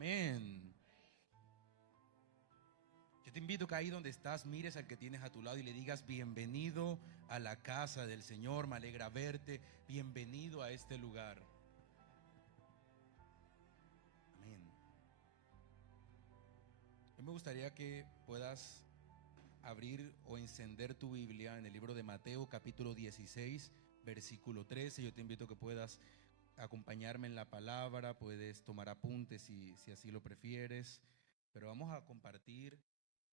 Amén. Yo te invito que ahí donde estás mires al que tienes a tu lado y le digas: bienvenido a la casa del Señor, me alegra verte, bienvenido a este lugar. Amén. A mí me gustaría que puedas abrir o encender tu Biblia en el libro de Mateo capítulo 16, versículo 13. Yo te invito a que puedas acompañarme en la palabra, puedes tomar apuntes si así lo prefieres, pero vamos a compartir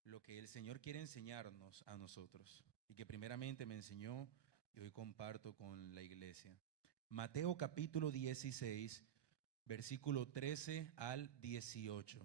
lo que el Señor quiere enseñarnos a nosotros y que primeramente me enseñó y hoy comparto con la iglesia. Mateo capítulo 16, versículo 13 al 18.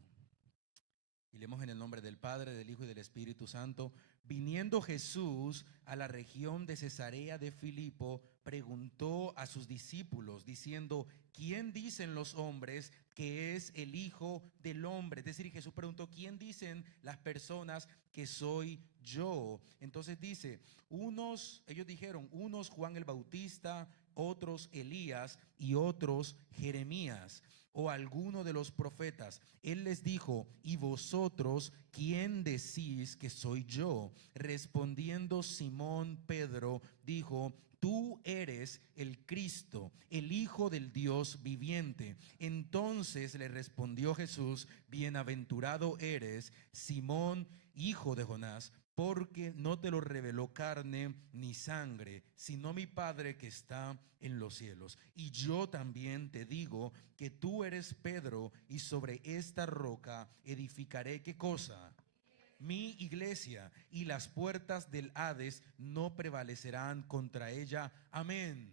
Y leemos en el nombre del Padre, del Hijo y del Espíritu Santo. Viniendo Jesús a la región de Cesarea de Filipo, preguntó a sus discípulos, diciendo: ¿quién dicen los hombres que es el Hijo del Hombre? Es decir, Jesús preguntó: ¿quién dicen las personas que soy yo? Entonces dice, ellos dijeron, unos Juan el Bautista, otros Elías y otros Jeremías o alguno de los profetas. Él les dijo: ¿y vosotros quién decís que soy yo? Respondiendo Simón Pedro dijo: tú eres el Cristo, el Hijo del Dios viviente. Entonces le respondió Jesús: bienaventurado eres, Simón, hijo de Jonás, porque no te lo reveló carne ni sangre, sino mi Padre que está en los cielos. Y yo también te digo que tú eres Pedro, y sobre esta roca edificaré, ¿qué cosa? Mi iglesia, y las puertas del Hades no prevalecerán contra ella. Amén.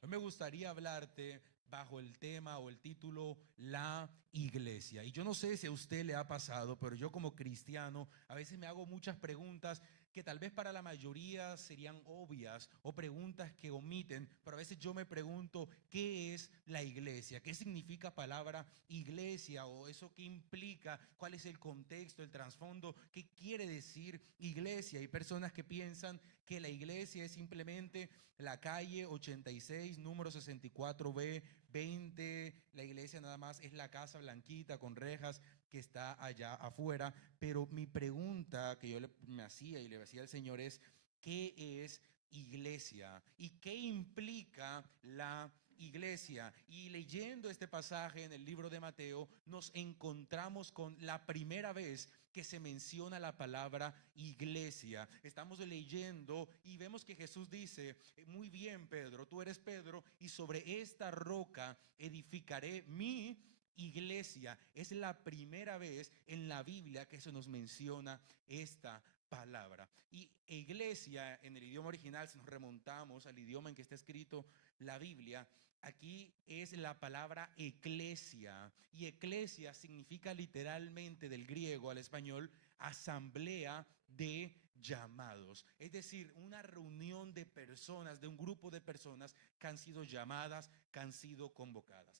Hoy me gustaría hablarte bajo el tema o el título La iglesia. Y yo no sé si a usted le ha pasado, pero yo como cristiano a veces me hago muchas preguntas que tal vez para la mayoría serían obvias o preguntas que omiten, pero a veces yo me pregunto: ¿qué es la iglesia? ¿Qué significa palabra iglesia? ¿O eso qué implica? ¿Cuál es el contexto, el trasfondo? ¿Qué quiere decir iglesia? Hay personas que piensan que la iglesia es simplemente la calle 86, número 64B 20. La iglesia nada más es la casa blanquita con rejas que está allá afuera. Pero mi pregunta que yo me hacía y le decía al Señor es: ¿qué es iglesia? ¿Y qué implica la iglesia? Y leyendo este pasaje en el libro de Mateo, nos encontramos con la primera vez que se menciona la palabra iglesia. Estamos leyendo y vemos que Jesús dice: muy bien, Pedro, tú eres Pedro, y sobre esta roca edificaré mi iglesia. Es la primera vez en la Biblia que se nos menciona esta palabra. Y iglesia en el idioma original, si nos remontamos al idioma en que está escrito la Biblia, aquí es la palabra eclesia. Y eclesia significa literalmente, del griego al español, asamblea de llamados. Es decir, una reunión de personas, de un grupo de personas que han sido llamadas, que han sido convocadas.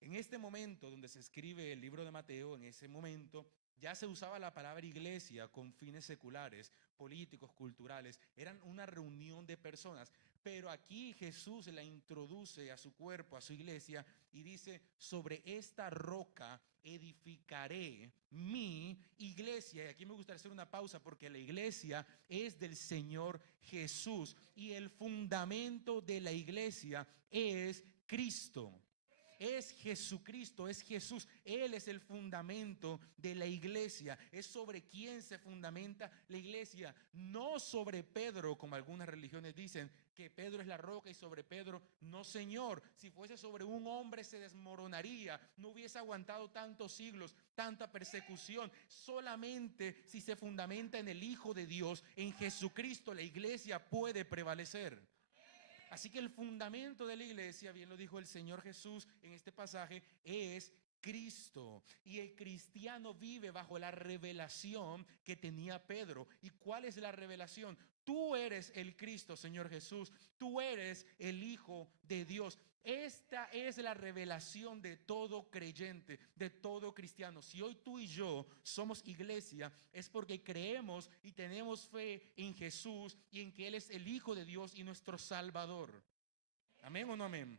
En este momento donde se escribe el libro de Mateo, en ese momento ya se usaba la palabra iglesia con fines seculares, políticos, culturales. Eran una reunión de personas. Pero aquí Jesús la introduce a su cuerpo, a su iglesia, y dice: sobre esta roca edificaré mi iglesia. Y aquí me gustaría hacer una pausa, porque la iglesia es del Señor Jesús y el fundamento de la iglesia es Cristo. Es Jesucristo, es Jesús. Él es el fundamento de la iglesia. Es sobre quien se fundamenta la iglesia, no sobre Pedro, como algunas religiones dicen que Pedro es la roca y sobre Pedro. No, Señor. Si fuese sobre un hombre se desmoronaría, no hubiese aguantado tantos siglos, tanta persecución. Solamente si se fundamenta en el Hijo de Dios, en Jesucristo, la iglesia puede prevalecer. Así que el fundamento de la iglesia, bien lo dijo el Señor Jesús en este pasaje, es Cristo. Y el cristiano vive bajo la revelación que tenía Pedro. ¿Y cuál es la revelación? Tú eres el Cristo, Señor Jesús. Tú eres el Hijo de Dios. Esta es la revelación de todo creyente, de todo cristiano. Si hoy tú y yo somos iglesia, es porque creemos y tenemos fe en Jesús y en que Él es el Hijo de Dios y nuestro Salvador. ¿Amén o no amén?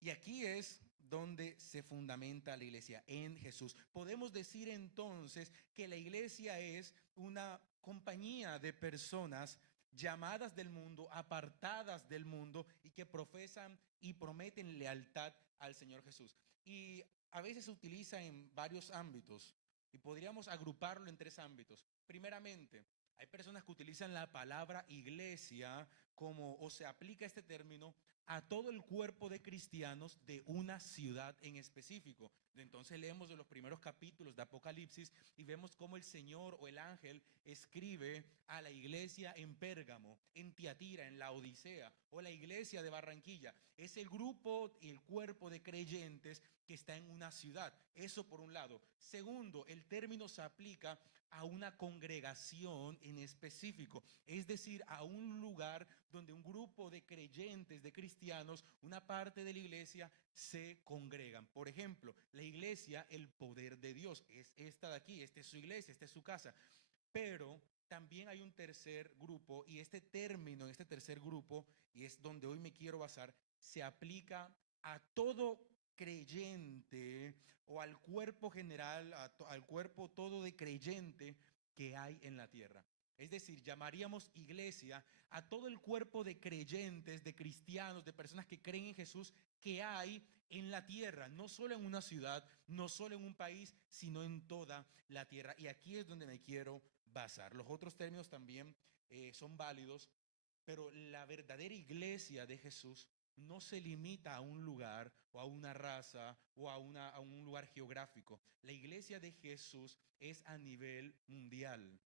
Y aquí es donde se fundamenta la iglesia, en Jesús. Podemos decir entonces que la iglesia es una compañía de personas llamadas del mundo, apartadas del mundo y que profesan y prometen lealtad al Señor Jesús. Y a veces se utiliza en varios ámbitos y podríamos agruparlo en tres ámbitos. Primeramente, hay personas que utilizan la palabra iglesia como, o se aplica este término a todo el cuerpo de cristianos de una ciudad en específico. Entonces leemos de los primeros capítulos de Apocalipsis y vemos cómo el Señor o el ángel escribe a la iglesia en Pérgamo, en Tiatira, en la Odisea, o la iglesia de Barranquilla. Es el grupo y el cuerpo de creyentes que está en una ciudad. Eso por un lado. Segundo, el término se aplica a una congregación en específico, es decir, a un lugar donde un grupo de creyentes, de cristianos, una parte de la iglesia se congregan. Por ejemplo, la iglesia, el poder de Dios, es esta de aquí, esta es su iglesia, esta es su casa. Pero también hay un tercer grupo y este término, este tercer grupo, y es donde hoy me quiero basar, se aplica a todo creyente o al cuerpo general, al cuerpo todo de creyente que hay en la tierra. Es decir, llamaríamos iglesia a todo el cuerpo de creyentes, de cristianos, de personas que creen en Jesús que hay en la tierra, no solo en una ciudad, no solo en un país, sino en toda la tierra. Y aquí es donde me quiero basar. Los otros términos también son válidos, pero la verdadera iglesia de Jesús no se limita a un lugar o a una raza o a un lugar geográfico. La iglesia de Jesús es a nivel mundial.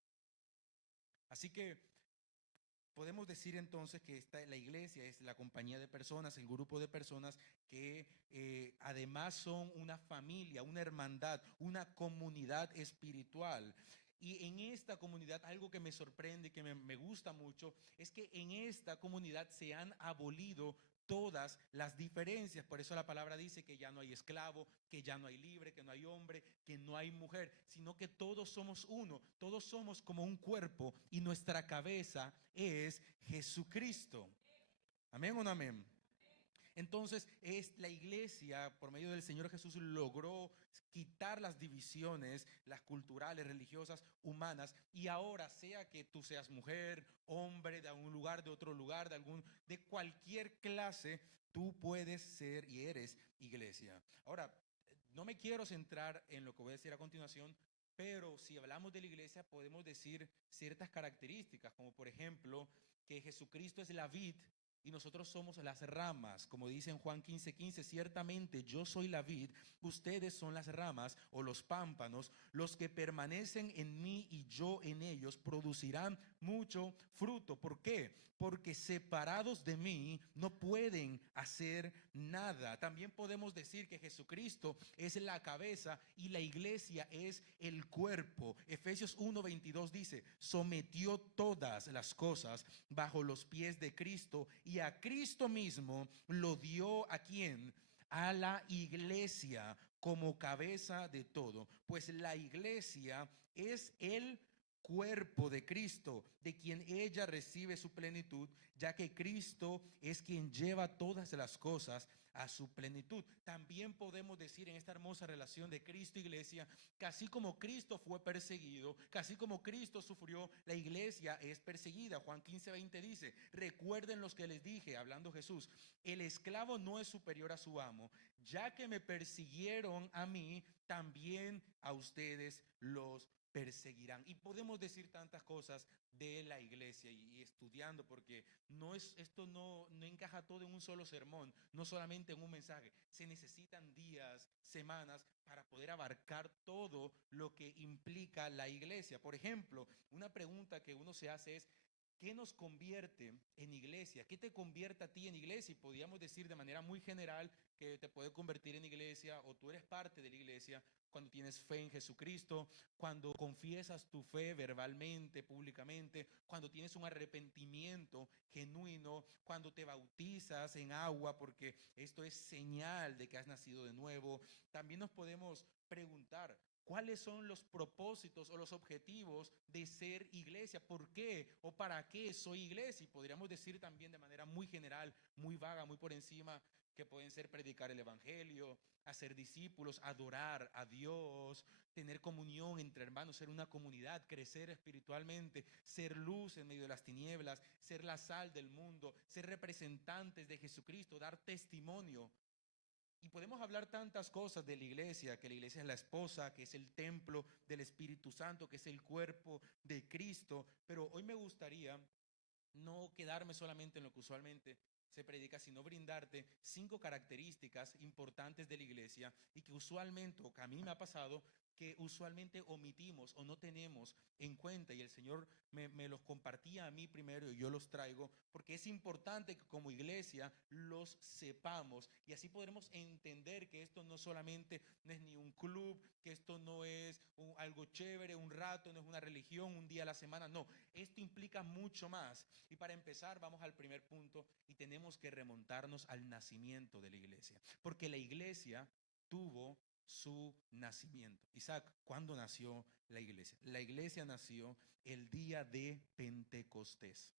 Así que podemos decir entonces que la iglesia es la compañía de personas, el grupo de personas que además son una familia, una hermandad, una comunidad espiritual. Y en esta comunidad, algo que me sorprende, que me gusta mucho, es que en esta comunidad se han abolido todas las diferencias. Por eso la palabra dice que ya no hay esclavo, que ya no hay libre, que no hay hombre, que no hay mujer, sino que todos somos uno, todos somos como un cuerpo y nuestra cabeza es Jesucristo. ¿Amén o no amén? Entonces, la iglesia, por medio del Señor Jesús, logró quitar las divisiones, las culturales, religiosas, humanas, y ahora, sea que tú seas mujer, hombre, de algún lugar, de otro lugar, de cualquier clase, tú puedes ser y eres iglesia. Ahora, no me quiero centrar en lo que voy a decir a continuación, pero si hablamos de la iglesia podemos decir ciertas características, como por ejemplo que Jesucristo es la vid y nosotros somos las ramas, como dice en Juan 15:15, ciertamente yo soy la vid, ustedes son las ramas o los pámpanos, los que permanecen en mí y yo en ellos producirán mucho fruto. ¿Por qué? Porque separados de mí no pueden hacer nada. También podemos decir que Jesucristo es la cabeza y la iglesia es el cuerpo. Efesios 1:22 dice, sometió todas las cosas bajo los pies de Cristo y a Cristo mismo lo dio ¿a quién? A la iglesia como cabeza de todo. Pues la iglesia es el cuerpo de Cristo, de quien ella recibe su plenitud, ya que Cristo es quien lleva todas las cosas a su plenitud. También podemos decir en esta hermosa relación de Cristo e iglesia, que así como Cristo fue perseguido, que así como Cristo sufrió, la iglesia es perseguida. Juan 15:20 dice, recuerden los que les dije, hablando Jesús, el esclavo no es superior a su amo, ya que me persiguieron a mí, también a ustedes los perseguirán. Y podemos decir tantas cosas de la iglesia y estudiando, porque esto no encaja todo en un solo sermón, no solamente en un mensaje. Se necesitan días, semanas para poder abarcar todo lo que implica la iglesia. Por ejemplo, una pregunta que uno se hace es, ¿qué nos convierte en iglesia? ¿Qué te convierte a ti en iglesia? Y podríamos decir de manera muy general que te puede convertir en iglesia o tú eres parte de la iglesia cuando tienes fe en Jesucristo, cuando confiesas tu fe verbalmente, públicamente, cuando tienes un arrepentimiento genuino, cuando te bautizas en agua, porque esto es señal de que has nacido de nuevo. También nos podemos preguntar, ¿cuáles son los propósitos o los objetivos de ser iglesia? ¿Por qué o para qué soy iglesia? Y podríamos decir también de manera muy general, muy vaga, muy por encima, que pueden ser predicar el evangelio, hacer discípulos, adorar a Dios, tener comunión entre hermanos, ser una comunidad, crecer espiritualmente, ser luz en medio de las tinieblas, ser la sal del mundo, ser representantes de Jesucristo, dar testimonio. Y podemos hablar tantas cosas de la iglesia, que la iglesia es la esposa, que es el templo del Espíritu Santo, que es el cuerpo de Cristo, pero hoy me gustaría no quedarme solamente en lo que usualmente se predica, sino brindarte 5 características importantes de la iglesia y que usualmente, o que a mí me ha pasado, que usualmente omitimos o no tenemos en cuenta, y el Señor me los compartía a mí primero y yo los traigo, porque es importante que como iglesia los sepamos y así podremos entender que esto no solamente no es ni un club, que esto no es algo chévere, un rato, no es una religión, un día a la semana, no, esto implica mucho más. Y para empezar, vamos al primer punto y tenemos que remontarnos al nacimiento de la iglesia, porque la iglesia tuvo su nacimiento. Isaac, ¿cuándo nació la iglesia? La iglesia nació el día de Pentecostés.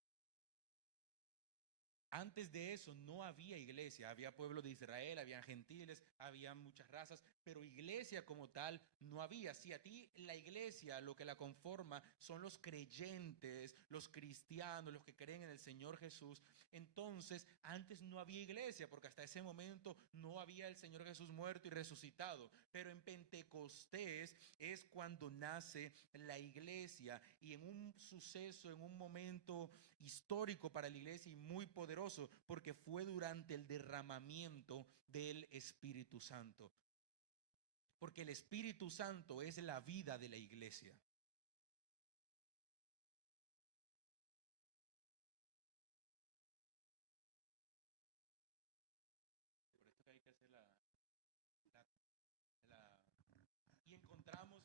Antes de eso no había iglesia, había pueblo de Israel, había gentiles, había muchas razas, pero iglesia como tal no había. Si a ti la iglesia lo que la conforma son los creyentes, los cristianos, los que creen en el Señor Jesús, entonces antes no había iglesia porque hasta ese momento no había el Señor Jesús muerto y resucitado. Pero en Pentecostés es cuando nace la iglesia y en un suceso, en un momento histórico para la iglesia y muy poderoso porque fue durante el derramamiento del Espíritu Santo. Porque el Espíritu Santo es la vida de la iglesia. Por esto que hay que hacer la y encontramos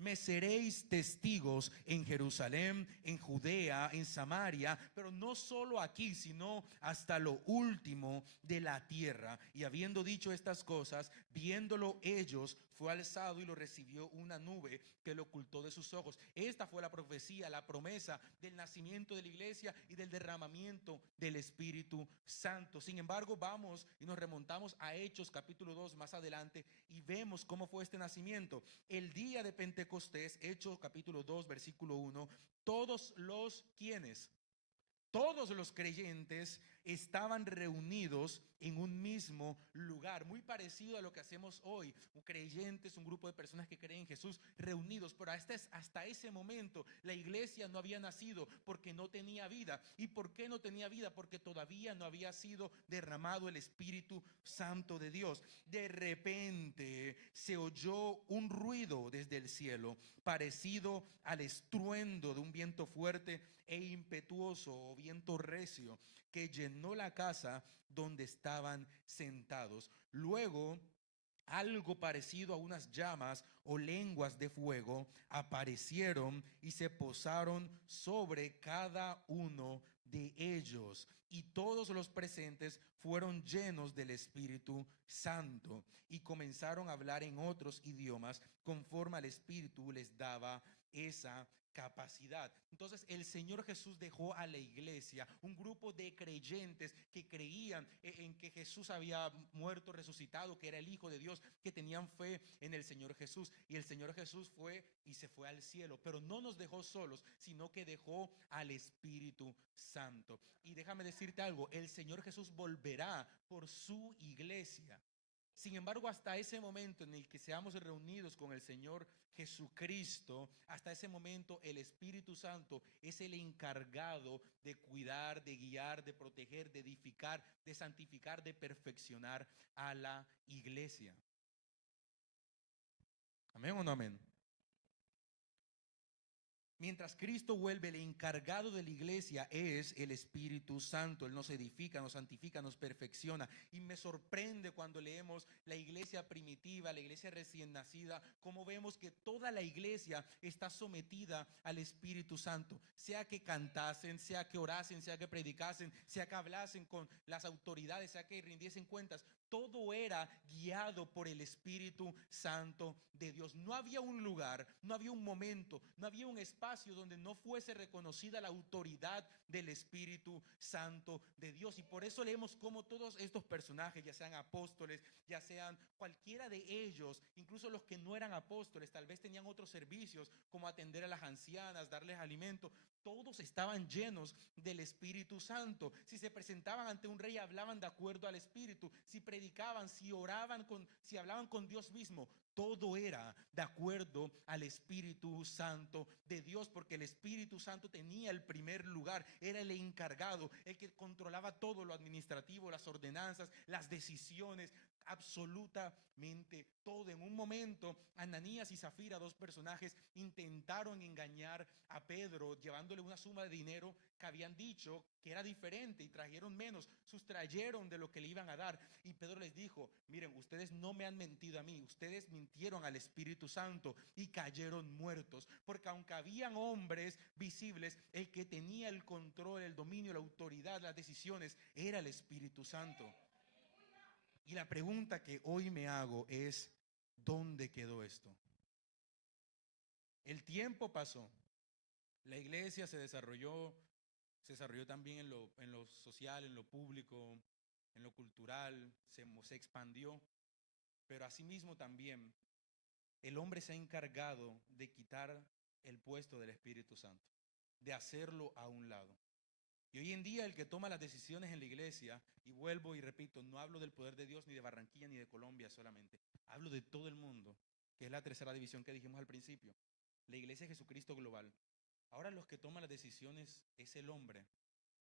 me seréis testigos en Jerusalén, en Judea, en Samaria, pero no solo aquí, sino hasta lo último de la tierra. Y habiendo dicho estas cosas, viéndolo ellos, fue alzado y lo recibió una nube que lo ocultó de sus ojos. Esta fue la profecía, la promesa del nacimiento de la iglesia y del derramamiento del Espíritu Santo. Sin embargo, vamos y nos remontamos a Hechos capítulo 2 más adelante y vemos cómo fue este nacimiento. El día de Pentecostés, Hechos capítulo 2 versículo 1, todos los quienes, todos los creyentes estaban reunidos en un mismo lugar, muy parecido a lo que hacemos hoy, creyentes, un grupo de personas que creen en Jesús reunidos, pero hasta ese momento la iglesia no había nacido porque no tenía vida. ¿Y por qué no tenía vida? Porque todavía no había sido derramado el Espíritu Santo de Dios. De repente se oyó un ruido desde el cielo, parecido al estruendo de un viento fuerte e impetuoso o viento recio que llenó la casa donde estaban sentados. Luego, algo parecido a unas llamas o lenguas de fuego aparecieron y se posaron sobre cada uno de ellos. Y todos los presentes fueron llenos del Espíritu Santo y comenzaron a hablar en otros idiomas conforme al Espíritu les daba esa capacidad. Entonces el Señor Jesús dejó a la iglesia, un grupo de creyentes que creían en que Jesús había muerto, resucitado, que era el Hijo de Dios, que tenían fe en el Señor Jesús. Y el Señor Jesús fue y se fue al cielo, pero no nos dejó solos, sino que dejó al Espíritu Santo. Y déjame decirte algo, el Señor Jesús volverá por su iglesia. Sin embargo, hasta ese momento en el que seamos reunidos con el Señor Jesucristo, hasta ese momento el Espíritu Santo es el encargado de cuidar, de guiar, de proteger, de edificar, de santificar, de perfeccionar a la iglesia. ¿Amén o no amén? Mientras Cristo vuelve, el encargado de la iglesia es el Espíritu Santo. Él nos edifica, nos santifica, nos perfecciona. Y me sorprende cuando leemos la iglesia primitiva, la iglesia recién nacida, cómo vemos que toda la iglesia está sometida al Espíritu Santo. Sea que cantasen, sea que orasen, sea que predicasen, sea que hablasen con las autoridades, sea que rindiesen cuentas. Todo era guiado por el Espíritu Santo de Dios. No había un lugar, no había un momento, no había un espacio donde no fuese reconocida la autoridad del Espíritu Santo de Dios. Y por eso leemos cómo todos estos personajes, ya sean apóstoles, ya sean cualquiera de ellos, incluso los que no eran apóstoles, tal vez tenían otros servicios como atender a las ancianas, darles alimento, todos estaban llenos del Espíritu Santo. Si se presentaban ante un rey, hablaban de acuerdo al Espíritu. Si predicaban, si oraban, si hablaban con Dios mismo, todo era de acuerdo al Espíritu Santo de Dios, porque el Espíritu Santo tenía el primer lugar, era el encargado, el que controlaba todo lo administrativo, las ordenanzas, las decisiones, absolutamente todo. En un momento, Ananías y Zafira, dos personajes, intentaron engañar a Pedro llevándole una suma de dinero que habían dicho que era diferente y trajeron menos, sustrayeron de lo que le iban a dar. Y Pedro les dijo: miren, ustedes no me han mentido a mí, ustedes mintieron al Espíritu Santo y cayeron muertos, porque aunque habían hombres visibles, el que tenía el control, el dominio, la autoridad, las decisiones, era el Espíritu Santo. Y la pregunta que hoy me hago es: ¿dónde quedó esto? El tiempo pasó, la iglesia se desarrolló también en lo social, en lo público, en lo cultural, se expandió, pero asimismo también el hombre se ha encargado de quitar el puesto del Espíritu Santo, de hacerlo a un lado. Y hoy en día el que toma las decisiones en la iglesia, y vuelvo y repito, no hablo del poder de Dios ni de Barranquilla ni de Colombia solamente, hablo de todo el mundo, que es la tercera división que dijimos al principio, la iglesia de Jesucristo global. Ahora los que toman las decisiones es el hombre,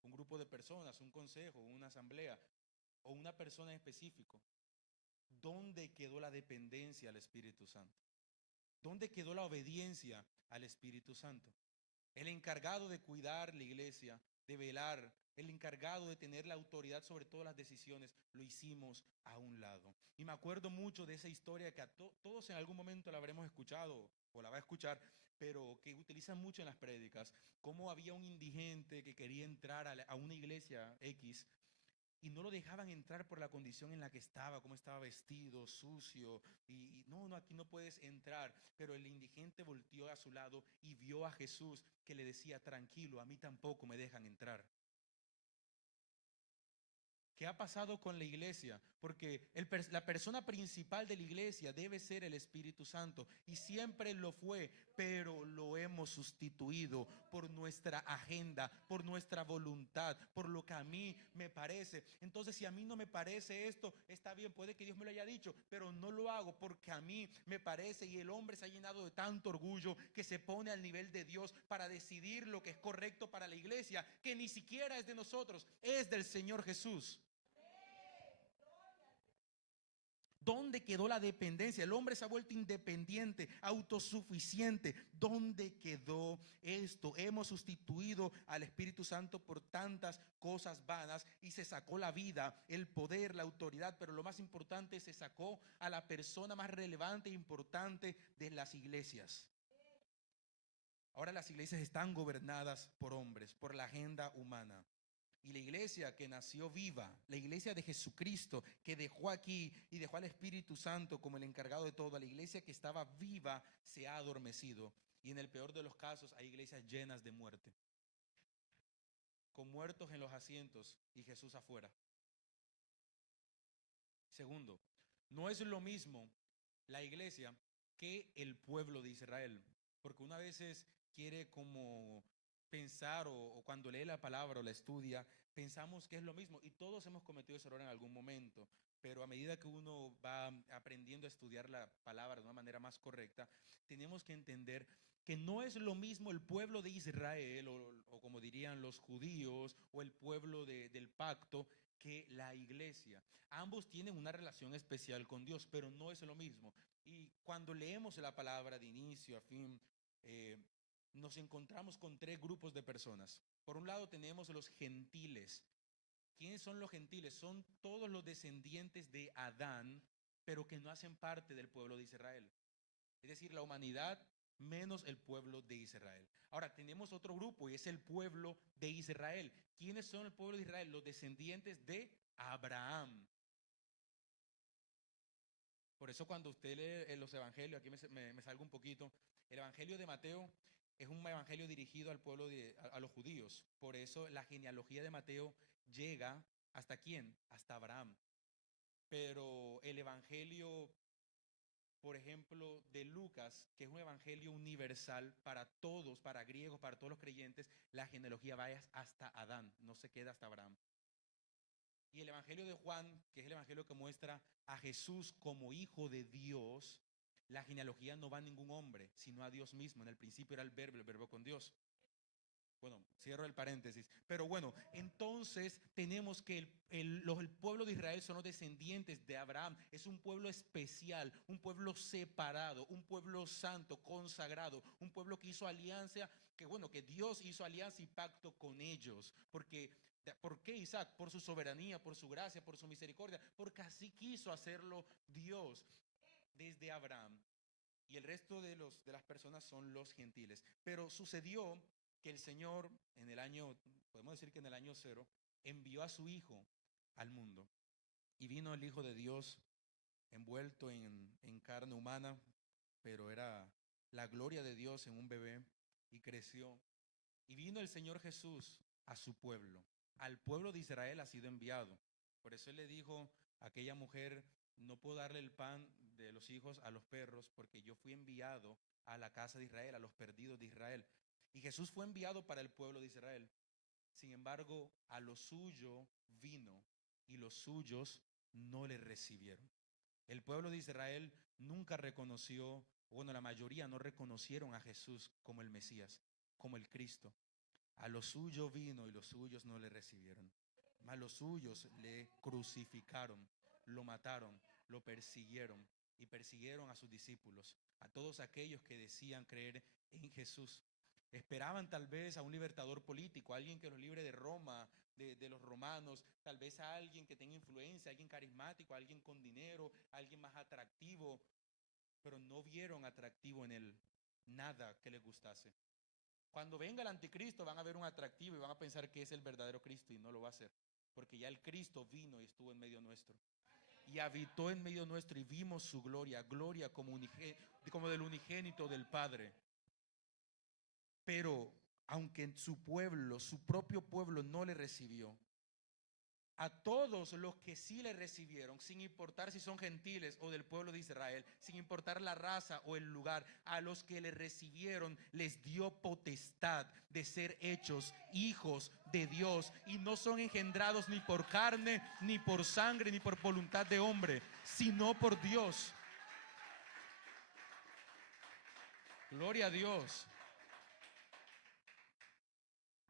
un grupo de personas, un consejo, una asamblea o una persona en específico. ¿Dónde quedó la dependencia al Espíritu Santo? ¿Dónde quedó la obediencia al Espíritu Santo? El encargado de cuidar la iglesia, de velar, el encargado de tener la autoridad sobre todas las decisiones, lo hicimos a un lado. Y me acuerdo mucho de esa historia que todos en algún momento la habremos escuchado o la va a escuchar, pero que utilizan mucho en las prédicas, cómo había un indigente que quería entrar a una iglesia X y no lo dejaban entrar por la condición en la que estaba, cómo estaba vestido, sucio, y no, aquí no puedes entrar. Pero el indigente volteó a su lado y vio a Jesús que le decía: tranquilo, a mí tampoco me dejan entrar. ¿Qué ha pasado con la iglesia? Porque la persona principal de la iglesia debe ser el Espíritu Santo, y siempre lo fue, pero lo hemos sustituido por nuestra agenda, por nuestra voluntad, por lo que a mí me parece. Entonces, si a mí no me parece esto, está bien, puede que Dios me lo haya dicho, pero no lo hago porque a mí me parece. Y el hombre se ha llenado de tanto orgullo que se pone al nivel de Dios para decidir lo que es correcto para la iglesia, que ni siquiera es de nosotros, es del Señor Jesús. ¿Dónde quedó la dependencia? El hombre se ha vuelto independiente, autosuficiente. ¿Dónde quedó esto? Hemos sustituido al Espíritu Santo por tantas cosas vanas y se sacó la vida, el poder, la autoridad, pero lo más importante, se sacó a la persona más relevante e importante de las iglesias. Ahora las iglesias están gobernadas por hombres, por la agenda humana. Y la iglesia que nació viva, la iglesia de Jesucristo, que dejó aquí y dejó al Espíritu Santo como el encargado de todo, la iglesia que estaba viva, se ha adormecido. Y en el peor de los casos hay iglesias llenas de muerte, con muertos en los asientos y Jesús afuera. Segundo, no es lo mismo la iglesia que el pueblo de Israel, porque una vez quiere como pensar o cuando lee la palabra o la estudia, pensamos que es lo mismo, y todos hemos cometido ese error en algún momento, pero a medida que uno va aprendiendo a estudiar la palabra de una manera más correcta, tenemos que entender que no es lo mismo el pueblo de Israel o como dirían los judíos, o el pueblo del pacto, que la iglesia. Ambos tienen una relación especial con Dios, pero no es lo mismo. Y cuando leemos la palabra de inicio a fin, eh, nos encontramos con tres grupos de personas. Por un lado tenemos los gentiles. ¿Quiénes son los gentiles? Son todos los descendientes de Adán, pero que no hacen parte del pueblo de Israel. Es decir, la humanidad menos el pueblo de Israel. Ahora, tenemos otro grupo y es el pueblo de Israel. ¿Quiénes son el pueblo de Israel? Los descendientes de Abraham. Por eso cuando usted lee los evangelios, aquí me salgo un poquito, el evangelio de Mateo es un evangelio dirigido al pueblo a los judíos. Por eso la genealogía de Mateo llega ¿hasta quién? Hasta Abraham. Pero el evangelio, por ejemplo, de Lucas, que es un evangelio universal para todos, para griegos, para todos los creyentes, la genealogía va hasta Adán, no se queda hasta Abraham. Y el evangelio de Juan, que es el evangelio que muestra a Jesús como hijo de Dios, la genealogía no va a ningún hombre, sino a Dios mismo. En el principio era el verbo con Dios. Bueno, cierro el paréntesis. Pero bueno, entonces tenemos que el pueblo de Israel son los descendientes de Abraham. Es un pueblo especial, un pueblo separado, un pueblo santo, consagrado, un pueblo que hizo alianza, que bueno, que Dios hizo alianza y pacto con ellos. ¿Por qué Isaac? Por su soberanía, por su gracia, por su misericordia, porque así quiso hacerlo Dios desde Abraham. Y el resto de las personas son los gentiles. Pero sucedió que el Señor en el año, podemos decir que en el año 0, envió a su Hijo al mundo. Y vino el Hijo de Dios envuelto en carne humana, pero era la gloria de Dios en un bebé y creció. Y vino el Señor Jesús a su pueblo. Al pueblo de Israel ha sido enviado. Por eso él le dijo a aquella mujer, no puedo darle el pan de los hijos a los perros, porque yo fui enviado a la casa de Israel, a los perdidos de Israel. Y Jesús fue enviado para el pueblo de Israel. Sin embargo, a lo suyo vino y los suyos no le recibieron. El pueblo de Israel nunca reconoció, bueno, la mayoría no reconocieron a Jesús como el Mesías, como el Cristo. A lo suyo vino y los suyos no le recibieron. Mas los suyos le crucificaron, lo mataron, lo persiguieron y persiguieron a sus discípulos, a todos aquellos que decían creer en Jesús. Esperaban tal vez a un libertador político, a alguien que los libre de Roma, de los romanos, tal vez a alguien que tenga influencia, alguien carismático, alguien con dinero, alguien más atractivo, pero no vieron atractivo en él nada que les gustase. Cuando venga el anticristo van a ver un atractivo y van a pensar que es el verdadero Cristo y no lo va a ser, porque ya el Cristo vino y estuvo en medio nuestro y habitó en medio nuestro y vimos su gloria, gloria como del unigénito del Padre. Pero aunque su pueblo, su propio pueblo no le recibió, a todos los que sí le recibieron, sin importar si son gentiles o del pueblo de Israel, sin importar la raza o el lugar, a los que le recibieron les dio potestad de ser hechos hijos de Dios y no son engendrados ni por carne, ni por sangre, ni por voluntad de hombre, sino por Dios. Gloria a Dios.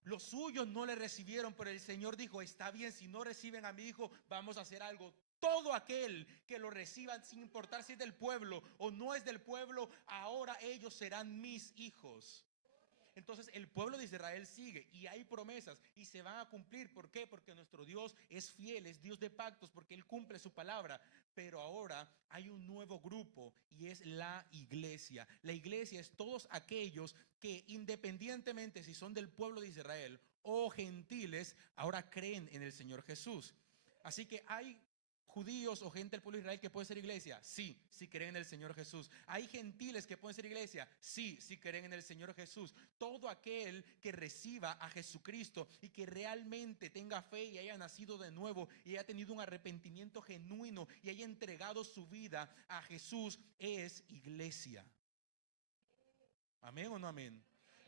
Los suyos no le recibieron, pero el Señor dijo, está bien, si no reciben a mi hijo, vamos a hacer algo. Todo aquel que lo reciban, sin importar si es del pueblo o no es del pueblo, ahora ellos serán mis hijos. Entonces el pueblo de Israel sigue y hay promesas y se van a cumplir. ¿Por qué? Porque nuestro Dios es fiel, es Dios de pactos, porque Él cumple su palabra. Pero ahora hay un nuevo grupo y es la iglesia. La iglesia es todos aquellos que independientemente si son del pueblo de Israel o gentiles, ahora creen en el Señor Jesús. Así que hay judíos o gente del pueblo de Israel que puede ser iglesia, sí, si creen en el Señor Jesús. Hay gentiles que pueden ser iglesia, sí, si creen en el Señor Jesús. Todo aquel que reciba a Jesucristo y que realmente tenga fe y haya nacido de nuevo y haya tenido un arrepentimiento genuino y haya entregado su vida a Jesús es iglesia. ¿Amén o no amén?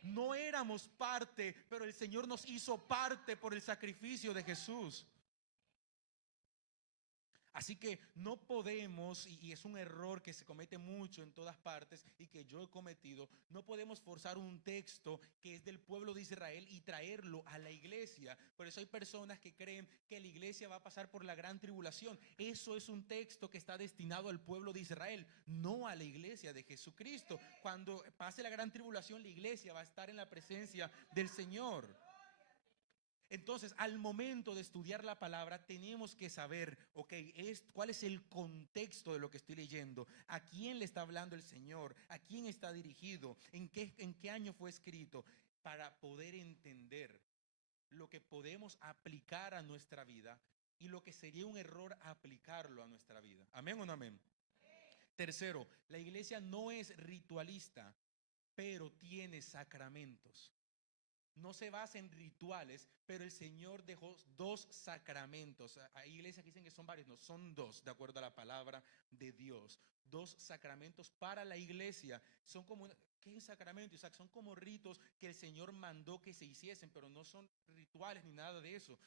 No éramos parte, pero el Señor nos hizo parte por el sacrificio de Jesús. Así que no podemos, y es un error que se comete mucho en todas partes y que yo he cometido, no podemos forzar un texto que es del pueblo de Israel y traerlo a la iglesia. Por eso hay personas que creen que la iglesia va a pasar por la gran tribulación. Eso es un texto que está destinado al pueblo de Israel, no a la iglesia de Jesucristo. Cuando pase la gran tribulación, la iglesia va a estar en la presencia del Señor. Entonces, al momento de estudiar la palabra, tenemos que saber, ok, cuál es el contexto de lo que estoy leyendo, a quién le está hablando el Señor, a quién está dirigido, en qué año fue escrito, para poder entender lo que podemos aplicar a nuestra vida y lo que sería un error aplicarlo a nuestra vida. ¿Amén o no amén? Tercero, la iglesia no es ritualista, pero tiene sacramentos. No se basa en rituales, pero el Señor dejó dos sacramentos. Hay iglesias que dicen que son varios, no, son dos, de acuerdo a la palabra de Dios. Dos sacramentos para la iglesia. Son como, ¿qué es sacramento? O sea, son como ritos que el Señor mandó que se hiciesen, pero no son rituales ni nada de eso.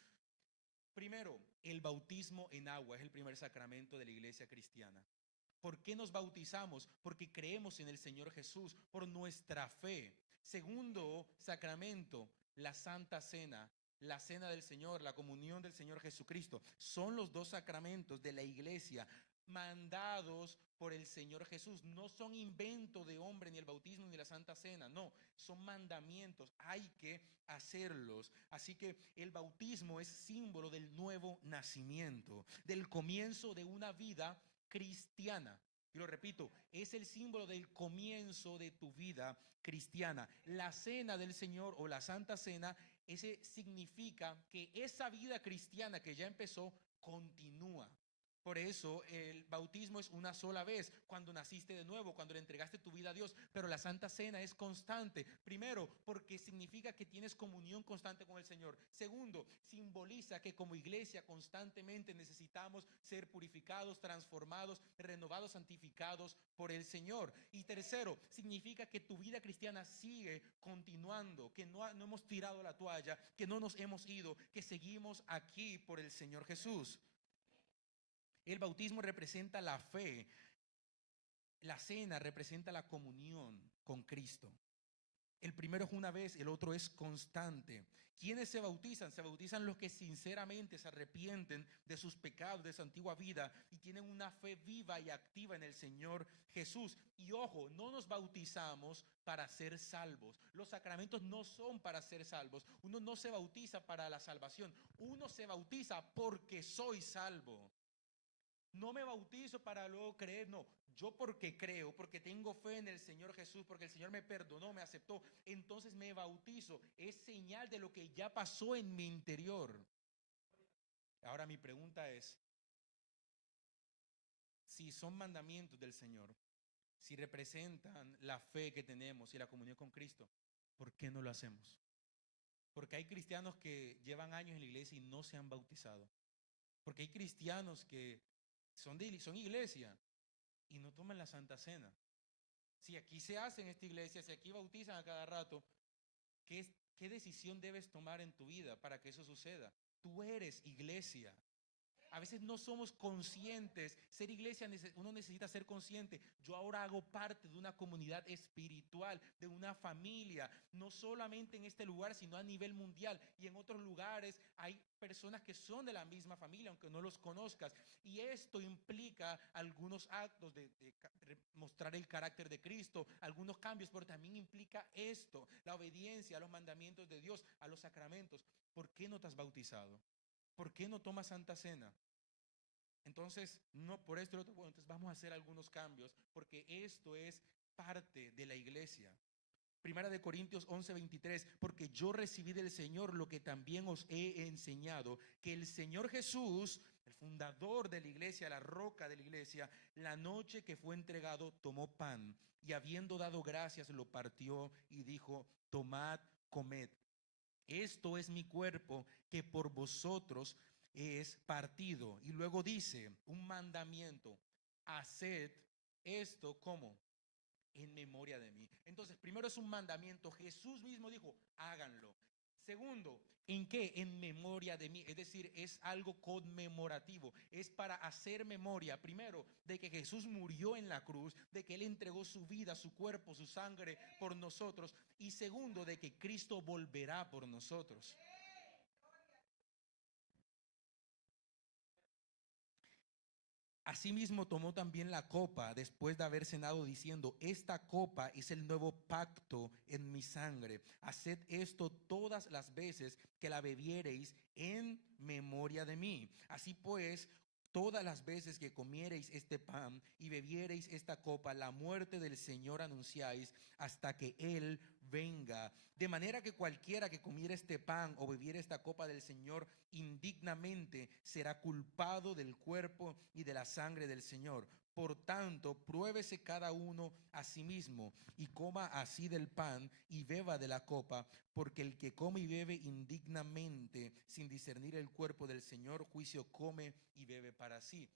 Primero, el bautismo en agua es el primer sacramento de la iglesia cristiana. ¿Por qué nos bautizamos? Porque creemos en el Señor Jesús, por nuestra fe. Segundo sacramento, la Santa Cena, la Cena del Señor, la comunión del Señor Jesucristo. Son los dos sacramentos de la iglesia mandados por el Señor Jesús. No son invento de hombre ni el bautismo ni la Santa Cena, no, son mandamientos. Hay que hacerlos. Así que el bautismo es símbolo del nuevo nacimiento, del comienzo de una vida cristiana. Y lo repito, es el símbolo del comienzo de tu vida cristiana. La cena del Señor o la Santa Cena, ese significa que esa vida cristiana que ya empezó continúa. Por eso el bautismo es una sola vez, cuando naciste de nuevo, cuando le entregaste tu vida a Dios, pero la Santa Cena es constante. Primero, porque significa que tienes comunión constante con el Señor. Segundo, simboliza que como iglesia constantemente necesitamos ser purificados, transformados, renovados, santificados por el Señor. Y tercero, significa que tu vida cristiana sigue continuando, que no hemos tirado la toalla, que no nos hemos ido, que seguimos aquí por el Señor Jesús. El bautismo representa la fe, la cena representa la comunión con Cristo. El primero es una vez, el otro es constante. ¿Quiénes se bautizan? Se bautizan los que sinceramente se arrepienten de sus pecados, de su antigua vida y tienen una fe viva y activa en el Señor Jesús. Y ojo, no nos bautizamos para ser salvos. Los sacramentos no son para ser salvos. Uno no se bautiza para la salvación. Uno se bautiza porque soy salvo. No me bautizo para luego creer, no. Yo porque creo, porque tengo fe en el Señor Jesús, porque el Señor me perdonó, me aceptó, entonces me bautizo. Es señal de lo que ya pasó en mi interior. Ahora mi pregunta es, si son mandamientos del Señor, si representan la fe que tenemos y la comunión con Cristo, ¿por qué no lo hacemos? Porque hay cristianos que llevan años en la iglesia y no se han bautizado. Porque hay cristianos que son iglesia y no toman la Santa Cena. Si aquí se hace en esta iglesia, si aquí bautizan a cada rato, ¿qué decisión debes tomar en tu vida para que eso suceda? Tú eres iglesia. A veces no somos conscientes. Ser iglesia, uno necesita ser consciente. Yo ahora hago parte de una comunidad espiritual, de una familia, no solamente en este lugar, sino a nivel mundial. Y en otros lugares hay personas que son de la misma familia, aunque no los conozcas. Y esto implica algunos actos de mostrar el carácter de Cristo, algunos cambios, pero también implica esto, la obediencia a los mandamientos de Dios, a los sacramentos. ¿Por qué no te has bautizado? ¿Por qué no tomas Santa Cena? Entonces, no por esto, bueno, entonces vamos a hacer algunos cambios, porque esto es parte de la iglesia. Primera de Corintios 11:23, porque yo recibí del Señor lo que también os he enseñado, que el Señor Jesús, el fundador de la iglesia, la roca de la iglesia, la noche que fue entregado, tomó pan y habiendo dado gracias, lo partió y dijo, tomad, comed. Esto es mi cuerpo que por vosotros es partido. Y luego dice un mandamiento, haced esto como en memoria de mí. Entonces, primero es un mandamiento. Jesús mismo dijo, háganlo. Segundo, ¿en qué? En memoria de mí. Es decir, es algo conmemorativo. Es para hacer memoria, primero, de que Jesús murió en la cruz, de que Él entregó su vida, su cuerpo, su sangre por nosotros. Y segundo, de que Cristo volverá por nosotros. Asimismo tomó también la copa después de haber cenado diciendo, esta copa es el nuevo pacto en mi sangre. Haced esto todas las veces que la bebiereis en memoria de mí. Así pues, todas las veces que comiereis este pan y bebiereis esta copa, la muerte del Señor anunciáis hasta que Él venga. De manera que cualquiera que comiera este pan o bebiera esta copa del Señor indignamente será culpado del cuerpo y de la sangre del Señor. Por tanto, pruébese cada uno a sí mismo y coma así del pan y beba de la copa, porque el que come y bebe indignamente, sin discernir el cuerpo del Señor, juicio come y bebe para sí.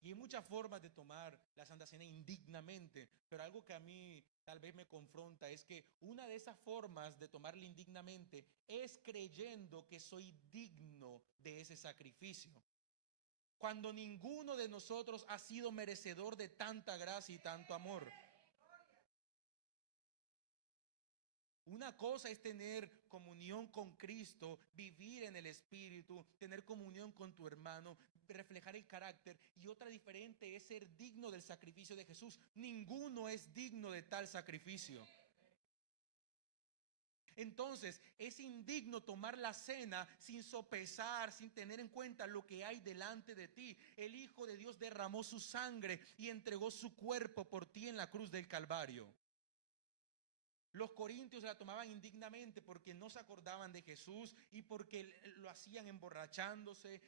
Y hay muchas formas de tomar la Santa Cena indignamente, pero algo que a mí tal vez me confronta es que una de esas formas de tomarla indignamente es creyendo que soy digno de ese sacrificio, cuando ninguno de nosotros ha sido merecedor de tanta gracia y tanto amor. Una cosa es tener comunión con Cristo, vivir en el Espíritu, tener comunión con tu hermano, reflejar el carácter. Y otra diferente es ser digno del sacrificio de Jesús. Ninguno es digno de tal sacrificio. Entonces es indigno tomar la cena sin sopesar, sin tener en cuenta lo que hay delante de ti. El Hijo de Dios derramó su sangre y entregó su cuerpo por ti en la cruz del Calvario. Los corintios la tomaban indignamente porque no se acordaban de Jesús y porque lo hacían emborrachándose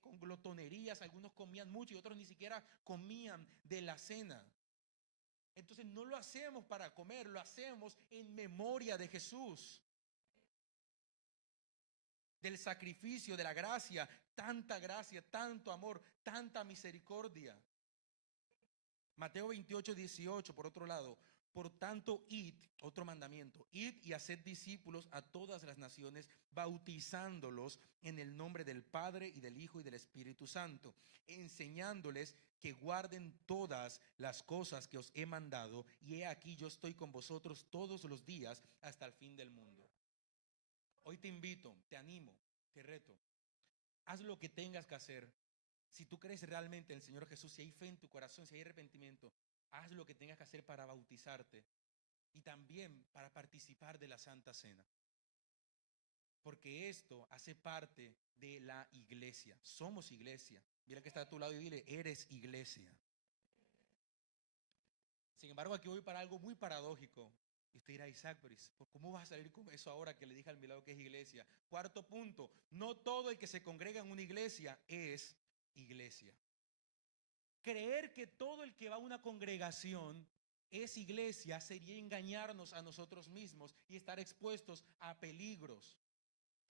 con glotonerías. Algunos comían mucho y otros ni siquiera comían de la cena. Entonces no lo hacemos para comer, lo hacemos en memoria de Jesús, del sacrificio, de la gracia, tanto amor, tanta misericordia. Mateo 28, 18, por otro lado, por tanto, id, otro mandamiento, id y haced discípulos a todas las naciones, bautizándolos en el nombre del Padre y del Hijo y del Espíritu Santo, enseñándoles que guarden todas las cosas que os he mandado, y he aquí yo estoy con vosotros todos los días hasta el fin del mundo. Hoy te invito, te animo, te reto, haz lo que tengas que hacer. Si tú crees realmente en el Señor Jesús, si hay fe en tu corazón, si hay arrepentimiento, haz lo que tengas que hacer para bautizarte y también para participar de la Santa Cena. Porque esto hace parte de la iglesia. Somos iglesia. Mira que está a tu lado y dile, eres iglesia. Sin embargo, aquí voy para algo muy paradójico. Y usted dirá, Isaac, pero ¿cómo vas a salir con eso ahora que le dije al milagro que es iglesia? Cuarto punto, no todo el que se congrega en una iglesia es iglesia. Creer que todo el que va a una congregación es iglesia sería engañarnos a nosotros mismos y estar expuestos a peligros.